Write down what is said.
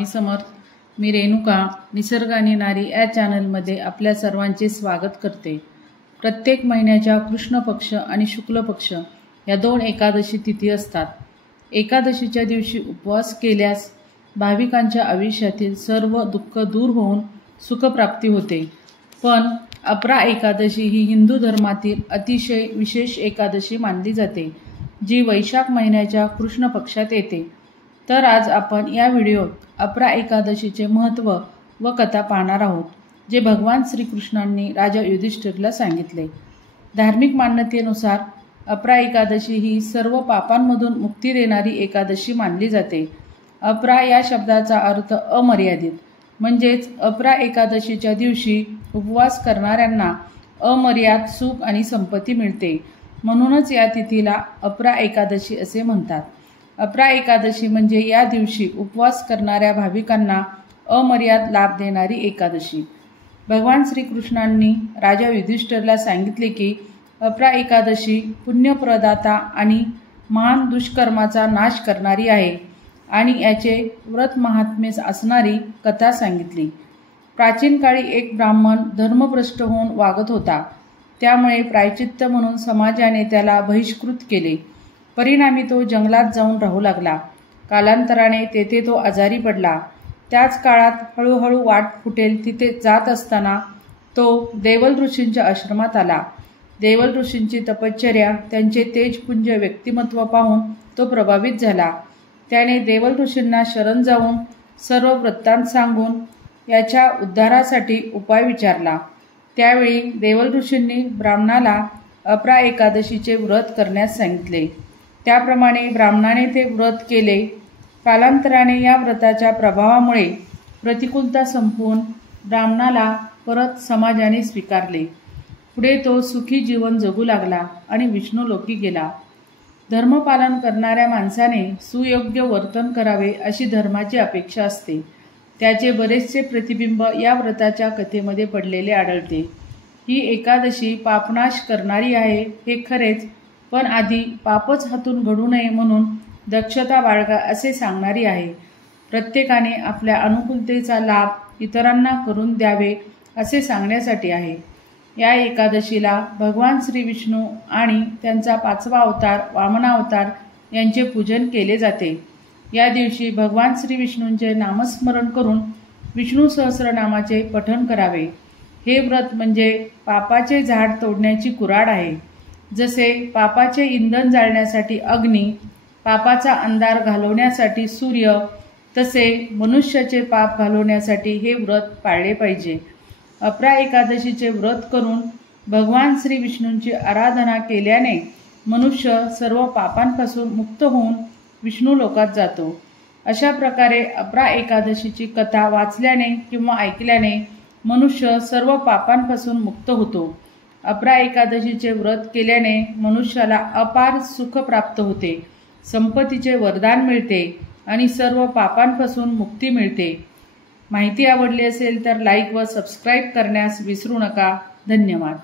मी समर्थ, मी रेणुका निसर्ग आणि नारी या चॅनलमध्ये आपल्या सर्वांचे स्वागत करते। प्रत्येक महिन्याच्या कृष्ण पक्ष आणि शुक्ल पक्ष या दोन एकादशी तिथी असतात। एकादशीच्या दिवशी उपवास केल्यास भाविकांच्या आयुष्यातील सर्व दुःख दूर होऊन सुखप्राप्ती होते। पण अपरा एकादशी ही हिंदू धर्मातील अतिशय विशेष एकादशी मानली जाते, जी वैशाख महिन्याच्या कृष्ण पक्षात येते। तर आज आपण या व्हिडिओत अपरा एकादशीचे महत्त्व व कथा पाहणार आहोत, जे भगवान श्रीकृष्णांनी राजा युधिष्ठिरला सांगितले। धार्मिक मान्यतेनुसार अपरा एकादशी ही सर्व पापांमधून मुक्ती देणारी एकादशी मानली जाते। अपरा या शब्दाचा अर्थ अमर्यादित, म्हणजेच अपरा एकादशीच्या दिवशी उपवास करणाऱ्यांना अमर्याद सुख आणि संपत्ती मिळते, म्हणूनच या तिथीला अपरा एकादशी असे म्हणतात। अपरा एकादशी म्हणजे या दिवशी उपवास करणाऱ्या भाविकांना अमर्याद लाभ देणारी एकादशी। भगवान श्रीकृष्णांनी राजा युधिष्ठिरला सांगितले की अपरा एकादशी पुण्यप्रदाता आणि महान दुष्कर्माचा नाश करणारी आहे आणि याचे व्रत महात्म्य असणारी कथा सांगितली। प्राचीन काळी एक ब्राह्मण धर्मभ्रष्ट होऊन वागत होता, त्यामुळे प्रायश्चित्त म्हणून समाजाने त्याला बहिष्कृत केले। परिणामी तो जंगलात जाऊन राहू लागला। कालांतराने तेथे तो आजारी पडला। त्याच काळात हळूहळू वाट फुटेल तिथे जात असताना तो देवल ऋषींच्या आश्रमात आला। देवल ऋषींची तपश्चर्या, त्यांचे तेजपुंज व्यक्तिमत्व पाहून तो प्रभावित झाला। त्याने देवल ऋषींना शरण जाऊन सर्व वृत्तांत सांगून याच्या उद्धारासाठी उपाय विचारला। त्यावेळी देवल ऋषींनी ब्राह्मणाला अपरा एकादशीचे व्रत करण्यास सांगितले। त्याप्रमाणे ब्राह्मणाने ते व्रत केले। कालांतराने या व्रताच्या प्रभावामुळे प्रतिकूलता संपून ब्राह्मणाला परत समाजाने स्वीकारले। पुढे तो सुखी जीवन जगू लागला आणि विष्णुलोकी गेला। धर्मपालन करणाऱ्या माणसाने सुयोग्य वर्तन करावे अशी धर्माची अपेक्षा असते। त्याचे बरेचसे प्रतिबिंब या व्रताच्या कथेमध्ये पडलेले आढळते। ही एकादशी पापनाश करणारी आहे हे खरेच, पण आधी पापच हातून घडू नये म्हणून दक्षता बाळगा असे सांगणारी आहे। प्रत्येकाने आपल्या अनुकूलतेचा लाभ इतरांना करून द्यावे असे सांगण्यासाठी आहे। या एकादशीला भगवान श्री विष्णू आणि त्यांचा 5वा अवतार वामनावतार यांचे पूजन केले जाते। या दिवशी भगवान श्री विष्णूंचे नामस्मरण करून विष्णू सहस्रनामाचे पठण करावे। हे व्रत म्हणजे पापाचे झाड तोडण्याची कुऱ्हाड आहे। जसे पापाचे इंधन जाळण्यासाठी अग्नी, पापाचा अंधार घालवण्यासाठी सूर्य, तसे मनुष्याचे पाप घालवण्यासाठी हे व्रत पाळले पाहिजे। अपरा एकादशीचे व्रत करून भगवान श्री विष्णूंची आराधना केल्याने मनुष्य सर्व पापांपासून मुक्त होऊन विष्णू लोकात जातो। अशा प्रकारे अपरा एकादशीची कथा वाचल्याने किंवा ऐकल्याने मनुष्य सर्व पापांपासून मुक्त होतो। अपरा एकादशीचे व्रत केल्याने मनुष्याला अपार सुख प्राप्त होते, संपत्तीचे वरदान मिळते आणि सर्व पापांपासून मुक्ती मिळते। माहिती आवडली असेल तर लाईक व सबस्क्राईब करण्यास विसरू नका। धन्यवाद।